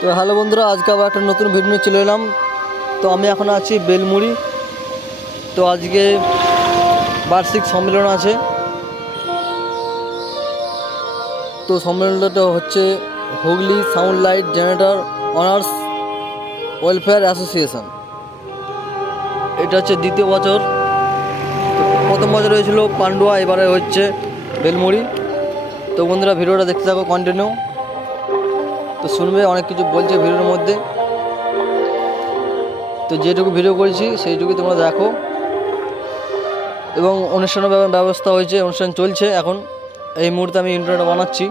তো হ্যালো বন্ধুরা, আজকে আবার একটা নতুন ভিডিও নিয়ে চলে এলাম। তো আমি এখন আছি বেলমুড়ি। তো আজকে বার্ষিক সম্মেলন আছে। তো সম্মেলনটা হচ্ছে Hooghly sound light generator honours welfare association. এটা হচ্ছে দ্বিতীয় বছর। তো প্রথম বছর হয়েছিল পান্ডুয়া, এবারে হচ্ছে বেলমুড়ি। তো বন্ধুরা ভিডিওটা দেখতে থাকো কন্টিনিউ। তো শুনবে, অনেক কিছু বলছে ভিডিওর মধ্যে। তো যেটুকু ভিডিও করেছি সেইটুকু তোমরা দেখো। এবং অনুষ্ঠানের ব্যবস্থা হয়েছে, অনুষ্ঠান চলছে এখন। এই মুহূর্তে আমি ইন্টারনেট বানাচ্ছি।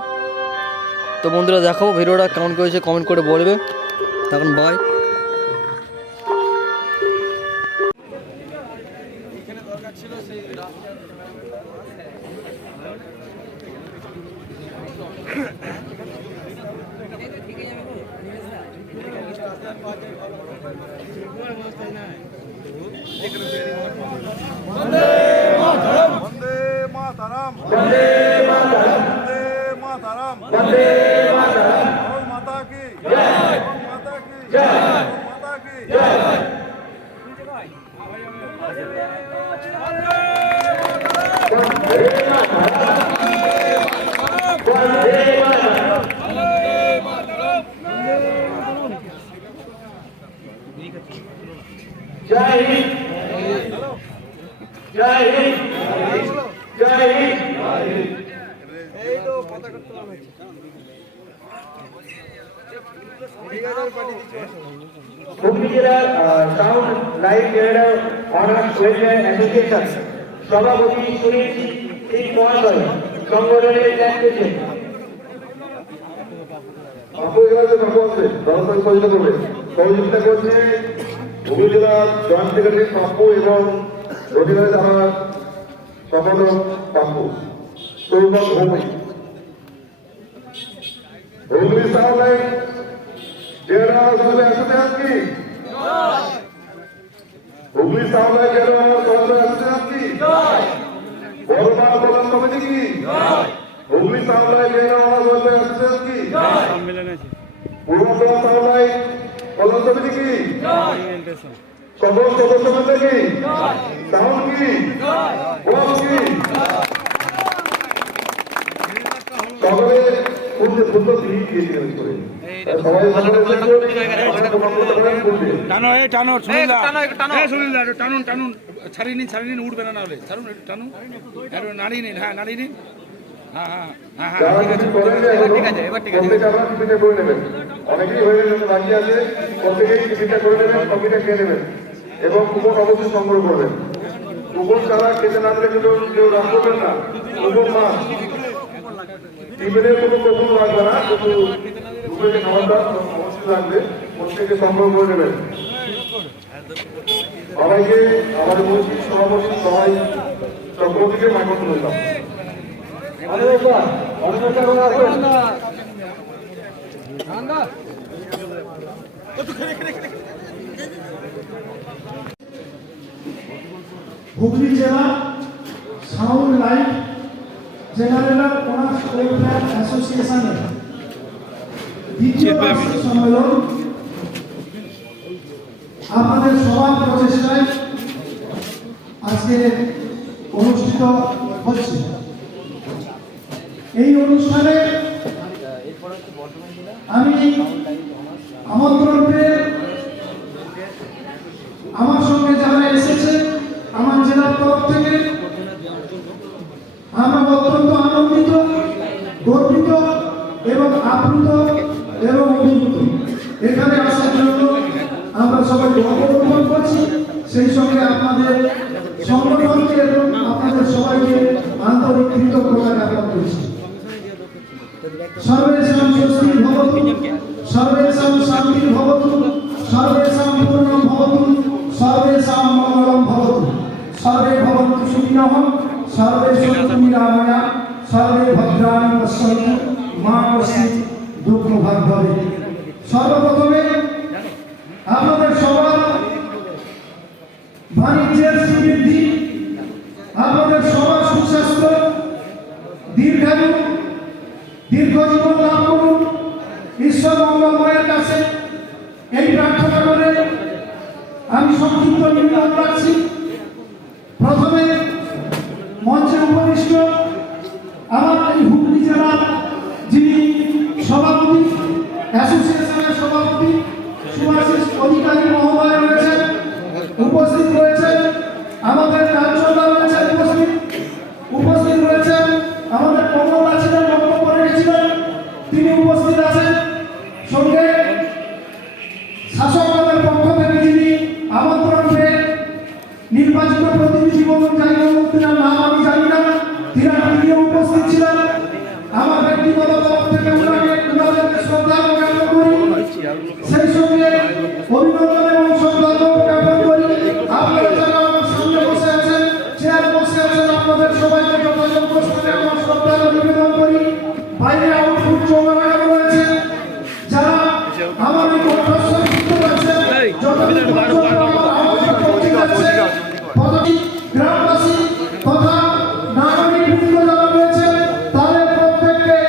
তো বন্ধুরা দেখো ভিডিওটা কেমন করেছে, কমেন্ট করে বলবে। এখন বাই। वंदे मातरम वंदे मातरम वंदे मातरम वंदे मातरम गौ माता की जय, गौ माता की जय, गौ माता की जय। जय हिंद, जय हिंद, जय हिंद। হুগলি জেলার sound light generator honours welfare association সভাপতি সুনীল সিং মহাশয় সংগঠনের জানিয়েছেন। সহযোগিতা করছে হুগলি জেলার জয়েন্ট সেক্রেটারি পাপ্পু এবং রবিবার আমার সম্পাদক Pappu Sourav Bhowmik. Hooghly sound light general কি হুগলি সাউন্ড লাইট জেনারেল কি বর্তমান প্রধান কমিটি কি হুগলি সাউন্ড লাইট জেনারেল কি পূর্বতন সাউন্ড লাইট প্রধান কমিটি কি সকল সদস্য মধ্যে কি সাউন্ড কি বক্স কি সকলে সুন্দর ভিড় দিয়েছিলেন করে টানো এ টানো সুনীল দা টানুন টানুন ছাড়িয়ে নিন উঠবে না হলে ছাড়ুন একটু টানুন নাড়িয়ে নিন, হ্যাঁ নাড়িয়ে নিন, হ্যাঁ হ্যাঁ হ্যাঁ ঠিক আছে এবার ঠিক আছে। অনেকেই হয়ে গেছে, বাকি আছে, প্রত্যেকেই টিফিনটা করে নেবেন, কফিটা খেয়ে নেবেন এবং কুপন অবশ্যই সংগ্রহ করবেন। কুপন ছাড়া খেতে না দিলে কিন্তু কেউ রাগ করবেন না। কুপন মাছ টিফিনের কোনো কুপন লাগবে না, কিন্তু দুপুরে খাবারটা অবশ্যই লাগবে, প্রত্যেকে সংগ্রহ করে নেবেন। সবাইকে আমাদের মসজিদ সভাপতি সবাই চক্রবর্তীকে মাইক্রোফোন দিলাম। হুগলি জেলা sound light general honours welfare অ্যাসোসিয়েশনের দ্বিতীয় বার্ষিক সম্মেলন আপনাদের সবার প্রচেষ্টায় আজকে অনুষ্ঠিত হচ্ছে। এই অনুষ্ঠানে আমি আমন্ত্রণ পেয়ে আমার সঙ্গে যারা এসেছে আমার জেলার তরফ থেকে আমরা অত্যন্ত আনন্দিত, গর্বিত এবং আপ্লুত এবং অভিভূত। এখানে আসার জন্য আমরা সবাই অবলম্বন করছি, সেই সঙ্গে আপনাদের সংগঠনকে এবং আপনাদের সবাইকে আন্তরিক কৃতজ্ঞতা জ্ঞাপন করছি। সর্বেষাং স্বস্তি ভবতু, সর্বেষাং শান্তি ভবতু, সর্বেষাং পূর্ণম ভবতু, সর্বেষাং মঙ্গলম ভবতু, সর্বে ভবন্তু সুখিনঃ, সর্বে সন্তু নিরাময়া, সর্বে ভদ্রাণি পশ্যন্তু মা কশ্চিৎ দুঃখভাগ ভবেৎ। সর্বপ্রথমে আপনাদের সবার বাণিজ্যের সমৃদ্ধি, আপনাদের সবার সুস্বাস্থ্য, দীর্ঘায়ু, দীর্ঘজীবন লাভ করুন। ঈশ্বর মঙ্গলময়ের কাছে সংক্ষিপ্ত নিবেদন রাখছি। প্রথমে মঞ্চে উপবিষ্ট আমার এই হুগলি জেলার যিনি সভাপতি, অ্যাসোসিয়েশনের সভাপতি সুভাষিস অধিকারী মহোদয় রয়েছেন, উপস্থিত রয়েছেন আমাদের কার্যকর্তা রয়েছেন, উপস্থিত রয়েছেন আমাদের কমলদা ছিলেন, বক্তব্য রেখেছিলেন, তিনি উপস্থিত আছেন। সঙ্গে শাসক দলের পক্ষ থেকে যিনি আমন্ত্রণ পেয়ে নির্বাচিত প্রতিনিধি বলুন যাই বলুন, তিনার নাম আমি জানি না, তিনি উপস্থিত ছিলেন। আমার ব্যক্তিগত তরফ থেকে ওনাদেরকে শ্রদ্ধা জ্ঞাপন করি, সেই সঙ্গে অভিনন্দন এবং শ্রদ্ধা জ্ঞাপন করি। আপনারা যারা আমার সামনে বসে আছেন, চেয়ার বসে আছেন, আপনাদের সবাইকে যথাযোগ্য স্থানে আমার শ্রদ্ধা নিবেদন করি। বাইরে আউটপুট চলানো রয়েছে, যারা আমার এই কণ্ঠস্বর শুনতে পাচ্ছেন, গ্রামবাসী তথা নাগরিকবৃন্দ যারা রয়েছেন, তাদের প্রত্যেককে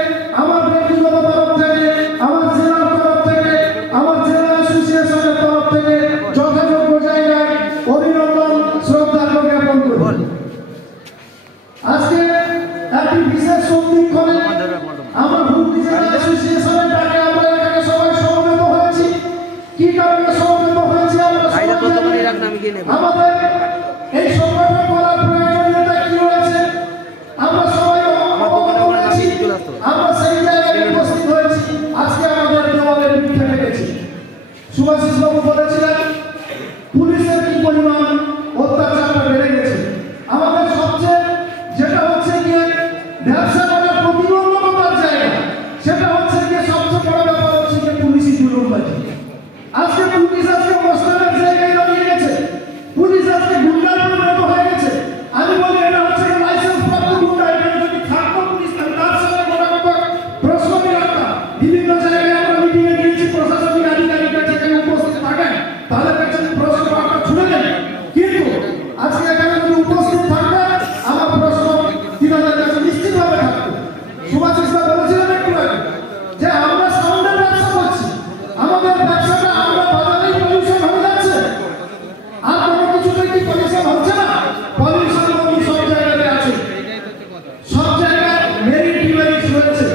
আমার ব্যক্তিগত তরফ থেকে, আমার জেলার তরফ থেকে, আমার জেলা অ্যাসোসিয়েশনের তরফ থেকে যথাযোগ্য জায়গায় অভিনন্দন শ্রদ্ধা জ্ঞাপন করি। আজকে একটি বিশেষ সন্ধিক্ষণে আমার হুগলি জেলা অ্যাসোসিয়েশনের ডাকে আমরা এখানে সবাই সমবেত হয়েছি। কি কারণে সমবেত হয়েছি আমরা সবাই জানি। আমাদের এই সংগঠন করার প্রয়োজনীয়তা কি রয়েছে আমরা সবাই অবগত রয়েছি। আমরা সেই জায়গায় উপস্থিত হয়েছি, আজকে আমাদের দেওয়ালের পিঠে লেগেছি। সুভাষিস বাবু বলেছিলেন পুলিশের কি পরিমাণ অত্যাচারটা বেড়ে গেছে। আমাদের সবচেয়ে যেটা হচ্ছে গিয়ে ব্যবসা করার প্রতিবন্ধকতার জায়গা, সেটা হচ্ছে গিয়ে সবচেয়ে বড় ব্যাপার হচ্ছে গিয়ে পুলিশি জুলুমবাজি। আজকে পুলিশ আজকে মশলার জায়গায় দাঁড়িয়ে গেছে, পুলিশ আজকে গুন্ডার পরিণত হয়ে গেছে। আমি বলি এটা হচ্ছে লাইসেন্স প্রাপ্ত গুন্ডা, এটা যদি থাকতো পুলিশ তার সঙ্গে মোটামুটি প্রশ্ন রাখতাম। বিভিন্ন জায়গায় আমরা মিটিংয়ে গিয়েছি, প্রশাসনিক আধিকারিকরা যেখানে উপস্থিত থাকেন তাদের কাছে প্রশ্ন আমরা ছুড়ে দেন, কিন্তু আজকে এখানে যদি উপস্থিত থাকতেন আমার প্রশ্ন তিনাদের কাছে নিশ্চিতভাবে থাকতো। সুভাষিস বলেছিলেন একটু আগে যে আমরা সাউন্ডের ব্যবসা করছি, আমাদের ব্যবসাটা আমরা বাজারেই পলিউশন হয়ে যাচ্ছে, আর কোনো কিছুতেই কি পলিউশন হচ্ছে না? পলিউশন সব জায়গাতে আছে, সব জায়গায় মেরিট ডিমেরিট রয়েছে।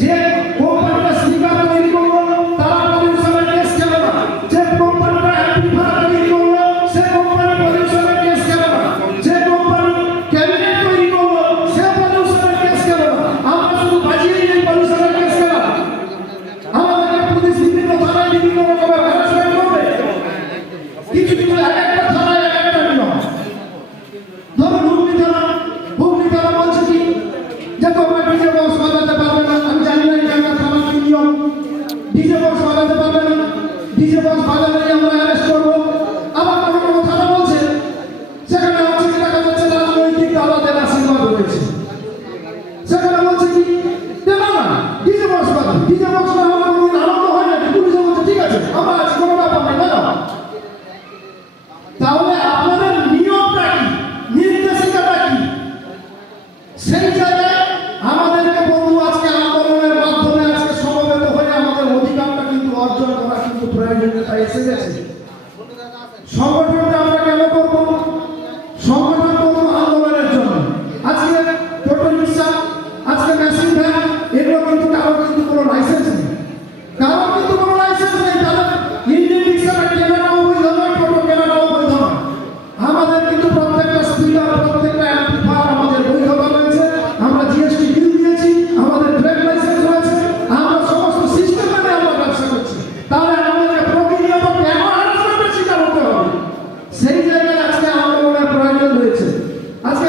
যে কোম্পানিটা স্পিকার তৈরি করলো তারা পলিউশনের কেস খেলো না, যে কোম্পানিটা অ্যাম্পলিফায়ার তৈরি করলো সে কোম্পানি পলিউশনের কেস খেলো না, যে কোম্পানি ক্যাবিনেট তৈরি করলো সে পলিউশনের কেস খেলো না। আমরা শুধু বাজিয়ে দিই পলিউশনের কেস খেলো না। আমাদের পুলিশ বিভিন্ন থানায় বিভিন্ন রকমের হ্যারাসমেন্ট করবে, কিছু কিছু একটা থানায় একটা নিয়ম। ধরুন হুগলি থানা বলছে কি যে তোমরা ডিজে বক্স বাজাতে পারবে না। আমি জানি না এটা থানার কি নিয়ম, ডিজে বক্স বাজাতে পারবে না, ডিজে বক্স বাজালেই আমরা অ্যারেস্ট করবো। আবার কোনো থানা বলছে সেখানে হচ্ছে কি দেখা যাচ্ছে রাজনৈতিক দালালের আশীর্বাদ রয়েছে, সেখানে বলছে কি যে না না ডিজে বক্স বাজাবে, ডিজে বক্স না হলে কোনো আনন্দ হয় না। পুলিশে বলছে ঠিক আছে আমরা আছি, কোনো ব্যাপার নেই, না। তাহলে আপনাদের নিয়মটা কি, নির্দেশিকাটা কি? সেই জায়গায় আমাদেরকে বন্ধু আজকে আন্দোলনের মাধ্যমে আজকে সমবেত হয়ে আমাদের অধিকারটা কিন্তু অর্জন করা কিন্তু প্রয়োজনীয়তা এসে গেছে। সংগঠনটা আমরা কেন করব? সংগঠন করব আন্দোলনের জন্য। আজকে টোটো রিক্সা, আজকে মেশিন ভ্যান, এগুলো কিন্তু কারো কিন্তু কোনো লাইসেন্স নেই, কারো কিন্তু কোনো লাইসেন্স নেই। তাদের ইঞ্জিন রিক্সাটা কেনাটাও বৈধ নয়, টোটো কেনাটাও বৈধ নয়। আমাদের কিন্তু প্রত্যেকটা স্পিকার, প্রত্যেকটা অ্যাম্পলিফায়ার আমাদের বৈধতা রয়েছে। আমরা জিএসটি বিল দিয়েছি, আমাদের ট্রেড লাইসেন্স রয়েছে, আমরা সমস্ত সিস্টেম মেনে আমরা ব্যবসা করছি। তাহলে আমাদেরকে প্রতিনিয়ত কেন হ্যারাসমেন্টের শিকার হতে হবে? সেই জায়গায় আজকে আন্দোলনের প্রয়োজন রয়েছে। আজকে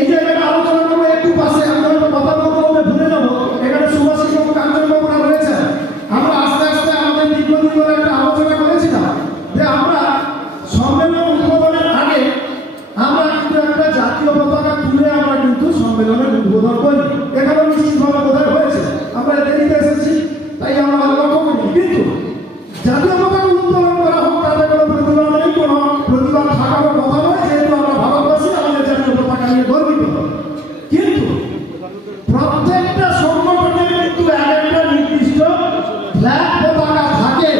এই জায়গাটা আলোচনা করবো একটু পাশে, আমি হয়তো কথা বলতে বলতে ভুলে যাবো। এখানে সুভাষিস বাবু, কাঞ্চন বাবুরা রয়েছে। আমরা আস্তে আস্তে আমাদের দীর্ঘদিন ধরে একটা আলোচনা করেছিলাম যে আমরা সম্মেলন উদ্বোধনের আগে আমরা কিন্তু একটা জাতীয় পতাকা তুলে আমরা কিন্তু সম্মেলনের উদ্বোধন করি। এখানে নিশ্চিতভাবে বোধহয় হয়েছে, আমরা দেরিতে এসেছি তাই আমরা লক্ষ্য করি, কিন্তু জাতীয় পতাকা উত্তোলন করা হোক তাদের কোনো প্রতিবাদ নেই, কোনো প্রতিবাদ থাকারও কথা নয়, যেহেতু আমরা ভারতবাসী আমাদের জাতীয় পতাকা নিয়ে গর্বিত। কিন্তু প্রত্যেকটা সংগঠনের কিন্তু একটা নির্দিষ্ট ফ্ল্যাগ পতাকা থাকে,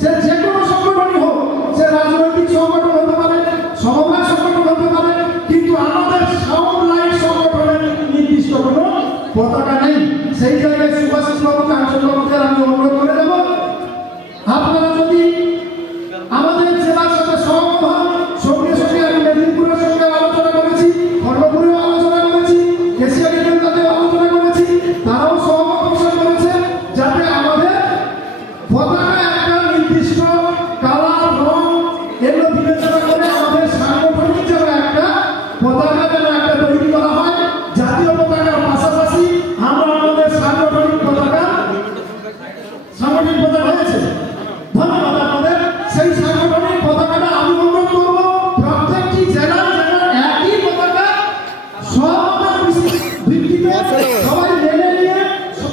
সে যে কোনো সংগঠনই হোক, সে রাজনৈতিক সাংগঠনিক পতাকা হয়েছে। ধন্যবাদ আপনাদের। সেই সাংগঠনিক পতাকাটা আমি অনুরোধ করবো প্রত্যেকটি জেলায় যেন একই পতাকা সবার ভিত্তিতে সবাই মেনে নিয়ে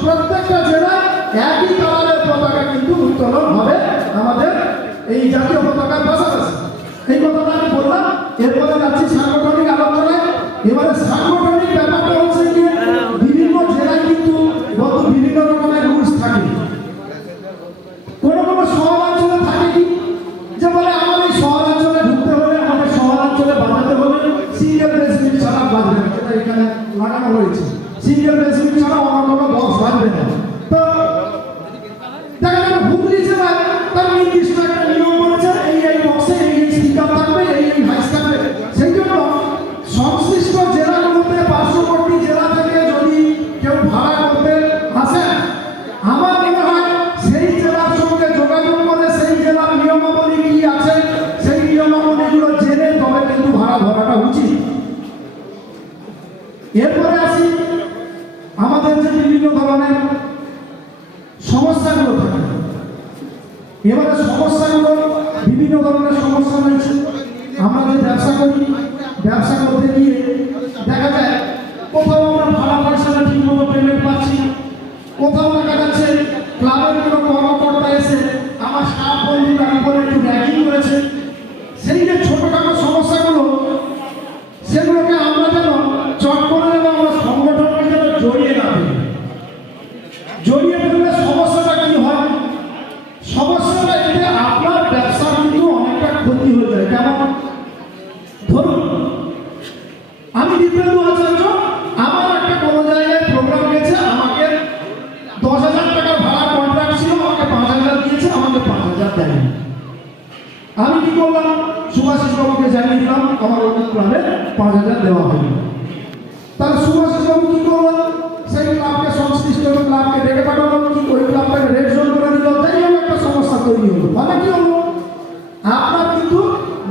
প্রত্যেকটা জেলায় একই কালারের পতাকা কিন্তু উত্তোলন হবে আমাদের এই জাতীয় পতাকার পাশাপাশি। এই কথাটা আমি বললাম। এরপরে যাচ্ছি সাংগঠনিক আলোচনায়। এবারে সাংগঠনিক ব্যাপারটা হচ্ছে কি বিভিন্ন জেলায় কিন্তু বিভিন্ন রকমের রুলস থাকে। কোনো কোনো শহরাঞ্চলে থাকে কি যে বলে আমার এই শহরাঞ্চলে ঢুকতে হলে আমাদের শহরাঞ্চলে বাজাতে হলে সিঙ্গেল বেসমিট ছাড়া বাজবে না, যেটা এখানে লাগানো হয়েছে। সিঙ্গেল বেসমিট ছাড়া অন্য কোনো বক্স বাজবে না। তো দেখা যাবে হুগলি জেলায় তার নির্দিষ্ট একটা নিয়ম করেছে, এই বক্সে এই স্পিকার থাকবে, এই ভাইস থাকবে। সেই জন্য সংশ্লিষ্ট জেলাগুলোতে পার্শ্ববর্তী জেলা থেকে যদি কেউ ভাড়া করতে আসেন, আমার মনে হয় সেই জেলার সঙ্গে যোগাযোগ করে সেই জেলার নিয়মাবলী কি আছে সেই নিয়মাবলীগুলো জেনে তবে কিন্তু ভাড়া ধরাটা উচিত। এরপরে আসি আমাদের যে বিভিন্ন ধরনের সমস্যাগুলো থাকে। এবারে সমস্যাগুলো বিভিন্ন ধরনের সমস্যা রয়েছে। আমরা যে ব্যবসা করি, ব্যবসা করতে গিয়ে দেখা যায় কোথাও আমরা ভাড়া পয়সাটা ঠিক মতো পেমেন্ট পাচ্ছি না, কোথাও দেখা যাচ্ছে ক্লাবের কোনো কর্মকর্তা এসে আমার স্টাফ বন্ধুরা উপরে একটু র্যাগিং করেছে। সেই যে ছোটোখাটো সমস্যাগুলো সেগুলোকে আমরা যেন চট করে যেন আমরা সংগঠনকে যেন জড়িয়ে না ফেলি। জড়িয়ে ফেললে সমস্যাটা কি হয়? সমস্যাটা এতে আপনার ব্যবসা কিন্তু অনেকটা ক্ষতি হয়ে যায়। কেমন? ধরুন আমি দিব্যেন্দু আচার্য, আমার একটা কোনো জায়গায় প্রোগ্রাম গেছে, আমাকে 10,000 টাকা ভাড়া কন্ট্রাক্ট ছিল, আমাকে 5,000 দিয়েছে, আমাকে 5,000 দেয়নি। আমি কি করলাম? সুভাষিস বাবুকে জানিয়ে দিলাম আমার অমুক ক্লাবে 5,000 দেওয়া হয়নি। তাহলে সুভাষিস বাবু কি করলাম? সেই ক্লাবকে সংশ্লিষ্ট ক্লাবকে ডেকে পাঠালাম, কি ওই ক্লাবটাকে রেড জোন করে দিল, তাই একটা সমস্যা তৈরি হলো। মানে কি হলো? আপনার কিন্তু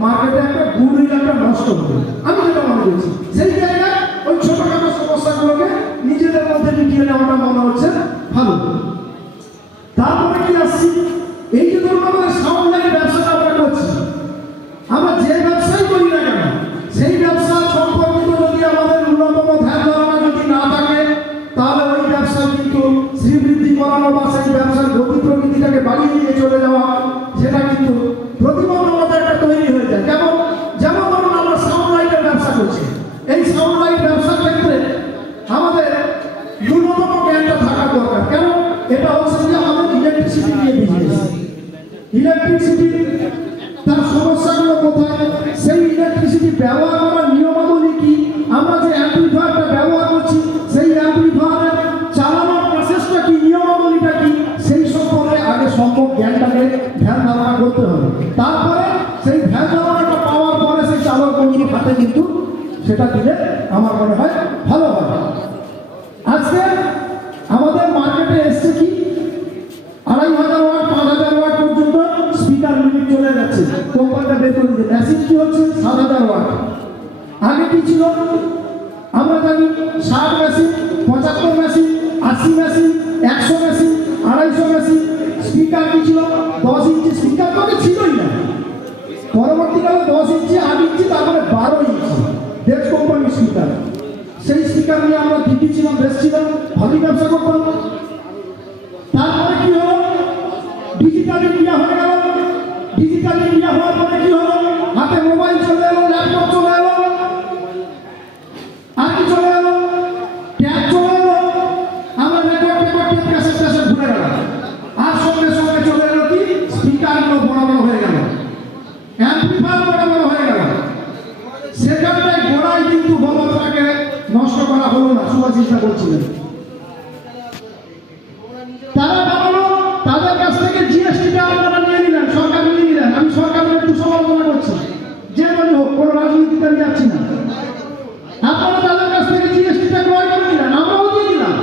মার্কেটে একটা গুডউইল একটা নষ্ট হলো। আমি যেটা মনে করছি সেই জায়গায় ওই ছোটখাটো সমস্যাগুলোকে নিজেদের মধ্যে মিটিয়ে নেওয়াটা মনে হচ্ছে ভালো। তারপরে কি আসছি, এই যে ধরুন আমাদের সাউন্ড লাইন ব্যবসাটা আমরা করছি, আমরা যে ব্যবসাই করি না কেন সেই ব্যবসা সম্পর্কিত যদি আমাদের ন্যূনতম ধ্যান ধারণা যদি না থাকে, তাহলে ওই ব্যবসা কিন্তু শ্রীবৃদ্ধি করানো বা সেই ব্যবসার গতি প্রকৃতিটাকে বাড়িয়ে নিয়ে চলে যাওয়া, সেটা কিন্তু প্রতিবন্ধকতা একটা তৈরি হয়ে যায়। যেমন ধরুন আমরা সাউন্ড লাইটের ব্যবসা করছি, এই সাউন্ড লাইট ব্যবসার ক্ষেত্রে আমাদের ন্যূনতম জ্ঞানটা থাকা দরকার। কেন? এটা হচ্ছে যে আমাদের ইলেকট্রিসিটি নিয়ে বিজনেস। ইলেকট্রিসিটি তার সমস্যাগুলো কোথায়, সেই ইলেকট্রিসিটি ব্যবহার করার নিয়মাবলী কি, আমরা যে অ্যাম্প্লিফায়ারটা ব্যবহার করছি সেই অ্যাম্প্লিফায়ারের চালানোর প্রসেসটা কি, নিয়মাবলীটা কি, সেই সম্পর্কে আগে সম্ভব জ্ঞানটাকে ধ্যান ধারণা করতে হবে। তারপরে সেই ধ্যান ধারণাটা পাওয়ার পরে সেই চালক বন্ধুর হাতে কিন্তু সেটা দিলে আমার মনে হয় ভালো হয়। আজকে আমাদের মার্কেটে এসছে কি 2,500 ওয়াট 5,000 ওয়াট পর্যন্ত স্পিকার লিমিট চলে যাচ্ছে। কোম্পানিটা বের করে দিচ্ছে। মেশিন কি হচ্ছে 7,000 ওয়াট। আগে কি ছিল আমরা জানি 60 machine, 75 machine, 80 machine, 100 machine, 250 machine. Speaker কি ছিল 10 ইঞ্চি স্পিকার তো আগে ছিলই না। পরবর্তীকালে 10 ইঞ্চি, 8 ইঞ্চি, তারপরে 12 ইঞ্চি ডেক্স কোম্পানির স্পিকার। সেই স্পিকার নিয়ে আমরা দিদি ছিলাম, বেশ ছিলাম, ভালোই ব্যবসা করতাম। তারপরে কি হলো? ডিজিটাল ইন্ডিয়া হয়ে গেল। ডিজিটাল ইন্ডিয়া হওয়ার পরে কি হলো? হাতে মোবাইল চলে এলো, ল্যাপটপ চলে এলো, আর কি চলে এলো? ট্যাব চলে এলো। আমরা রেকর্ড ক্যাসেট ঘুরে গেল। আর সঙ্গে সঙ্গে চলে এলো কি স্পিকারগুলো বড় বড় হয়ে গেল, অ্যাম্প্লিফায়ার বড় বড় হয়ে গেল। সেখানটায় গোড়ায় কিন্তু বলটাকে নষ্ট করা হলো না, সুভাষিসটা বলছিলেন। তারা ভাবলো তাদের কাছ থেকে জিএসটিটা আপনারা নিয়ে নিলেন, সরকার নিয়ে নিলেন। আমি সরকারের একটু সমালোচনা করছি, যে বলি হোক, কোনো রাজনীতিতে আমি যাচ্ছি না। আপনারা তাদের কাছ থেকে জিএসটিটা ক্রয় করে নিলেন, আমরাও দিয়ে দিলাম।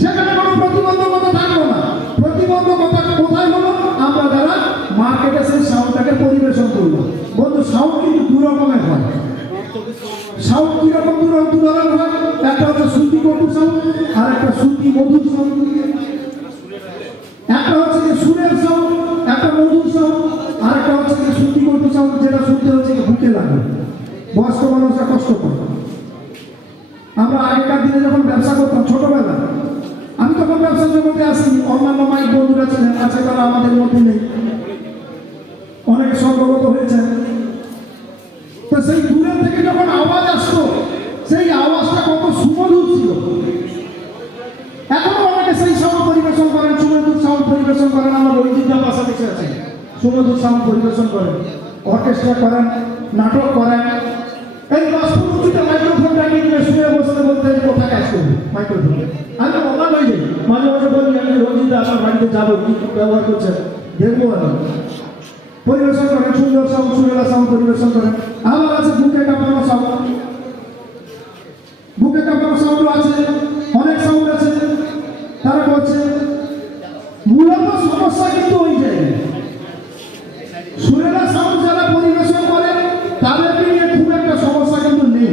সেখানে কোনো প্রতিবন্ধকতা থাকলো না। প্রতিবন্ধকতা কোথায় হলো? আমরা যারা মার্কেটে সেই সাউন্ডটাকে পরিবেশন করবো। বন্ধু, সাউন্ড কিন্তু দু রকমের হয়। সাউন্ড কিরকম দু ধরনের হয়? একটা হচ্ছে শ্রুতি কটু সাউন্ড, আর একটা শ্রুতি মধুর সাউন্ড। একটা সুরের সাউন্ড, একটা মধুর সাউন্ড, আর একটা হচ্ছে যে শ্রুতি কণ্ঠ সাউন্ড, যেটা শুনতে হচ্ছে বুকে লাগে, বয়স্ক মানুষরা কষ্ট করে। আমরা আগেকার দিনে যখন ব্যবসা করতাম ছোটবেলা, আমি তখন ব্যবসার জগতে আসি, অন্যান্য মাইক বন্ধুরা ছিলেন, আছে তারা আমাদের মধ্যে নেই, অনেকে স্বর্গগত হয়েছে। তো সেই দূরের থেকে যখন আওয়াজ আসতো, সেই আওয়াজটা কত সুমধুর ছিল। এখনো অনেকে সেই সাউন্ড পরিবেশন করেন, সুমধুর সাউন্ড পরিবেশন করেন। আমার ঐতিহ্য পাশা দেশে আছে, সুমধুর সাউন্ড পরিবেশন করেন, অর্কেস্ট্রা করেন, নাটক করেন। এই রাষ্ট্রপতিতে মাইক্রোফোনটা নিয়ে শুয়ে বসে বলতে কোথায় কাজ করবো মাইক্রোফোন। আমি অবাক হয়ে যাই, মাঝে মাঝে বলি আমি রঞ্জিত আপনার বাড়িতে যাবো, কি ব্যবহার করছেন দেখবো। পরিবেশন করেন, সুন্দর সাউন্ড, সুরেলা সাউন্ড পরিবেশন করেন। আমার আছে বুকে কাঁপানো সাউন্ড, বুকে কাঁপানো সাউন্ড আছে, অনেক সাউন্ড আছে। তারা বলছে মূলত সমস্যা কিন্তু ওই জায়গায়, সুরেলা সাউন্ড যারা পরিবেশন করে তাদেরকে নিয়ে খুব একটা সমস্যা কিন্তু নেই।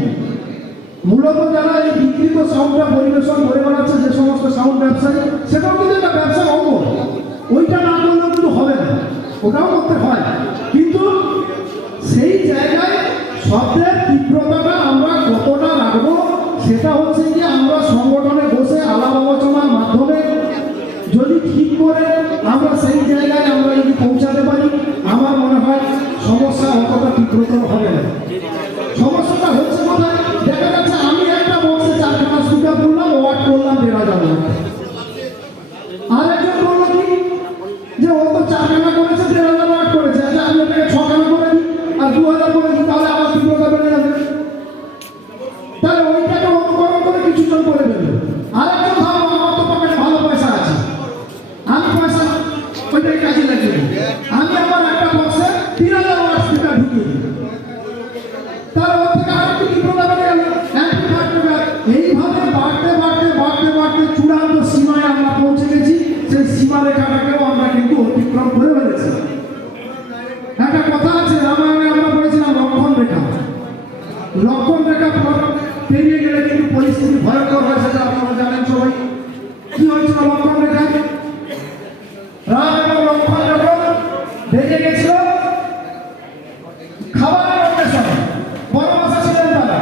মূলত যারা এই বিকৃত সাউন্ডটা পরিবেশন করে বেড়াচ্ছে, যে সমস্ত সাউন্ড ব্যবসায়ী, সেটাও কিন্তু একটা ব্যবসার অঙ্গ। ওইটা না করলেও কিন্তু হবে না, ওটাও করতে হয়। কিন্তু সেই জায়গায় শব্দের তীব্রতাটা আমরা কতটা রাখবো, সেটা হচ্ছে কি আমরা সংগঠনে বসে আলাপ আলোচনার মাধ্যমে যদি ঠিক করে আমরা সেই জায়গায় আমরা যদি পৌঁছাতে পারি, আমার মনে হয় সমস্যা অতটা তীব্রতর হবে না। সমস্যাটা হচ্ছে কোথায়, দেখা যাচ্ছে আমি একটা বক্সে 4খানা স্পিকার করলাম, ওয়াট করলাম 13,000। আর একজন বললো কি যে ও তো 4খানা করেছে, 13,000 ওয়াট করেছে, আচ্ছা আমি এটাকে 6খানা করে দিই আর 2,000 করে দিই, তাহলে আমার তীব্রতা বেড়ে যাবে। তাহলে ওইটাকে অনুকরণ করে কিছুজন করে দেবে। আরেকজন ভাবো আমার তো পকেটে ভালো পয়সা আছে, আমি পয়সা ওইটাই কাজে লাগিয়ে দিই, আমি আমার একটা বক্সে 3,000 ওয়াট স্পিকার ঢুকিয়ে দিই, তাহলে ওর থেকে আর একটু তীব্রতা বেড়ে গেল। এইভাবে বাড়তে বাড়তে বাড়তে বাড়তে চূড়ান্ত সীমায় আমরা পৌঁছে গেছি। সেই সীমা রেখাটাকেও আমরা কিন্তু অতিক্রম করে ফেলেছি। একটা কথা আছে, রামায়ণে আমরা পড়েছিলাম লক্ষণ রেখা। লক্ষণ রেখা পেরিয়ে গেলে কিন্তু পরিস্থিতি ভয়ঙ্কর হয়, সেটা আপনারা জানেন সবাই। কি হয়েছিল লক্ষণ রেখায়? রাম এবং লক্ষণ যখন ভেঙে গেছিল খাবারের অন্বেষণ, বনবাসে ছিলেন তারা,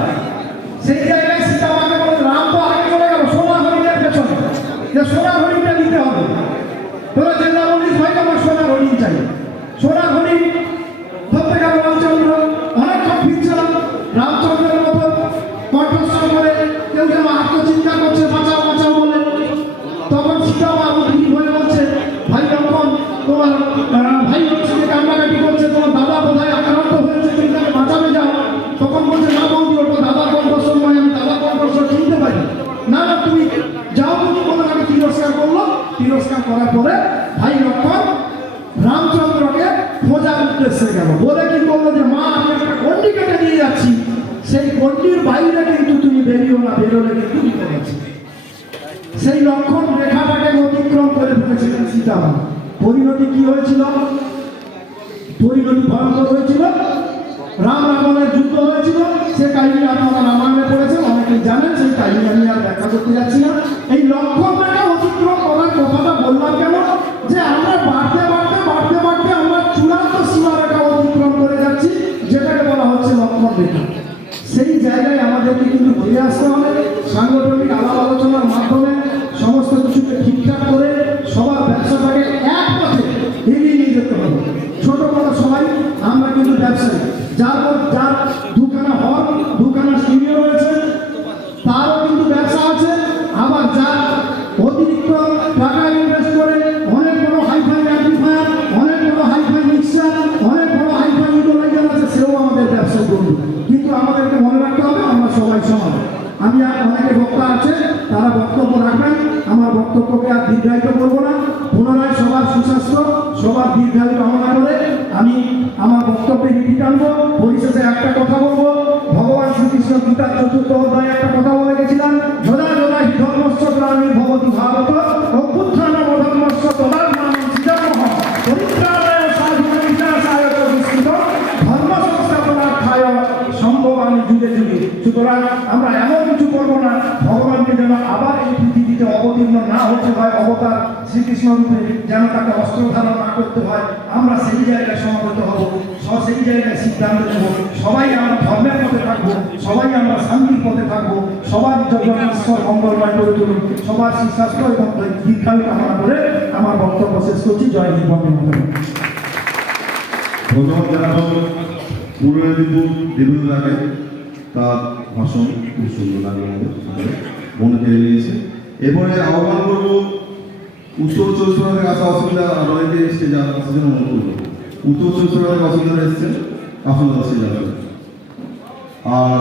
সেই জায়গায় সীতা মাকে বলে, রাম তো আগে চলে গেল সোনার হরিণের পেছনে, যে সোনার হরিণটা দিতে হবে। তোরা জেলা বলিস ভাই আমার সোনার হরিণ চাই, সোনার হরিণ ধরতে গেল রামচন্দ্র। অনেকক্ষণ ফিরছিলাম, রামচন্দ্রের মতো কণ্ঠস্বর করে কেউ যেন আত্মচিন্তা করছে, বাঁচাও বাঁচাও বলে। তখন সীতা মা উদ্গ্রীব হয়ে বলছে, ভাই লক্ষণ তোমার ভাই হচ্ছে যে কান্নাকাটি করছে, তোমার দাদা বোধহয় আক্রান্ত হয়েছে, তুমি তাকে বাঁচাবে যাও। তখন বলছে না বৌদি, ওটা দাদা কণ্ঠস্বর নয়, আমি দাদা কণ্ঠস্বর চিনতে পারি না। না তুমি যাও, তুমি বলে আমি তিরস্কার করলো। তিরস্কার করার পরে ভাই লক্ষণ রামচন্দ্রকে খোঁজার উদ্দেশ্যে গেল, বলে কি বললো যে মা আমি একটা গন্ডি কেটে নিয়ে যাচ্ছি, সেই গন্ডির বাইরে কিন্তু তুমি বেরিও না, বেরোলে কিন্তু বিপদ আছে। সেই লক্ষণ রেখাটাকে অতিক্রম করে ফেলেছিলেন সীতামা। পরিণতি কি হয়েছিল? পরিণতি ভয়ঙ্কর হয়েছিল। রাম রাবণের যুদ্ধ হয়েছিল, সে কাহিনী আপনারা রামায়ণে পড়েছেন, অনেকেই জানেন, সেই কাহিনী আমি আর ব্যাখ্যা করতে যাচ্ছি না। এই লক্ষণ রেখা অতিক্রম করার কথাটা বললাম কেন, যে আমরা বাড়তে বাড়তে বাড়তে বাড়তে আমরা চূড়ান্ত সীমা রেখা অতিক্রম করে যাচ্ছি, যেটাকে বলা হচ্ছে লক্ষণ রেখা। সেই জায়গায় আমাদেরকে কিন্তু ফিরে আসতে হবে, সাংগঠনিক আলাপ আলোচনার মাধ্যমে সমস্ত কিছুকে ঠিকঠাক করে সবার ব্যবসাটাকে এক পথে এগিয়ে নিয়ে যেতে হবে। ছোট বড় সবাই আমরা কিন্তু ব্যবসায়ী, যার দুখানা হল, দুখানা স্টুডিও রয়েছে, তারও কিন্তু ব্যবসা আছে। আবার যার অতিরিক্ত টাকা ইনভেস্ট করে অনেক বড় হাইফাই অ্যাম্পলিফায়ার, অনেক বড় হাইফাই মিক্সার, অনেক বড় হাইফাই ইন্ডোলাইজার আছে, সেও আমাদের ব্যবসায় করবে। কিন্তু আমাদেরকে মনে রাখতে হবে আমরা সবাই সমান। আমি আর অনেকে বক্তা আছে, তারা বক্তব্য রাখবেন, আমার বক্তব্যকে আর দীর্ঘায়িত করবো না। পুনরায় সবার সুস্বাস্থ্য, সবার দীর্ঘায়ু কামনা করে আমি আমার বক্তব্যে নীতি টানবো। পরিশেষে একটা কথা বলবো, ভগবান শ্রীকৃষ্ণ গীতার 4th অধ্যায়ে একটা কথা বলে গেছিলাম, যদা যদা হি ধর্মস্য গ্লানির্ভবতি ভারত অভ্যুত্থানম ধর্মস্য তদাত্মানং সৃজামঃ পরিত্রাণায় সাধুনাং বিনাশায় চ দুষ্কৃতম ধর্ম সংস্থাপনার্থায় সম্ভবামি যুগে যুগে। সুতরাং আমরা এমন কিছু করবো না ভগবানকে যেন আবার এই পৃথিবীতে অবতীর্ণ না হতে হয় অবতার শ্রীকৃষ্ণ রূপে, যেন তাকে অস্ত্র আমরা সেই জায়গায় সমাবেত হব, সেই জায়গায় সিদ্ধান্ত নেব, সবাই আমরা ধর্মের পথে থাকবো, সবাই আমরা শান্তির পথে থাকবো, সবার জন্য ঈশ্বর মঙ্গলময় করে তুলুন, সবার সুস্বাস্থ্য এবং দীর্ঘায়ু কামনা করে আমার বক্তব্য শেষ করছি। জয় হিন্দ, বন্দে মাতরম। ধন্যবাদ জানাবো পূর্ব মেদিনীপুর দীর্ঘদিন তার ভাষণ খুব সুন্দর লাগলো, আমাদের মনে কেড়ে নিয়েছে। এরপরে আহ্বান করবো উত্তর চব্বিশ পরগনা থেকে আসা অসুবিধা রয়েছে এসছে, যারা আসার জন্য অনুরোধ করবো। উত্তর চব্বিশ পরগনা থেকে অসুবিধা এসছে, আপনারা এসছে যারা। আর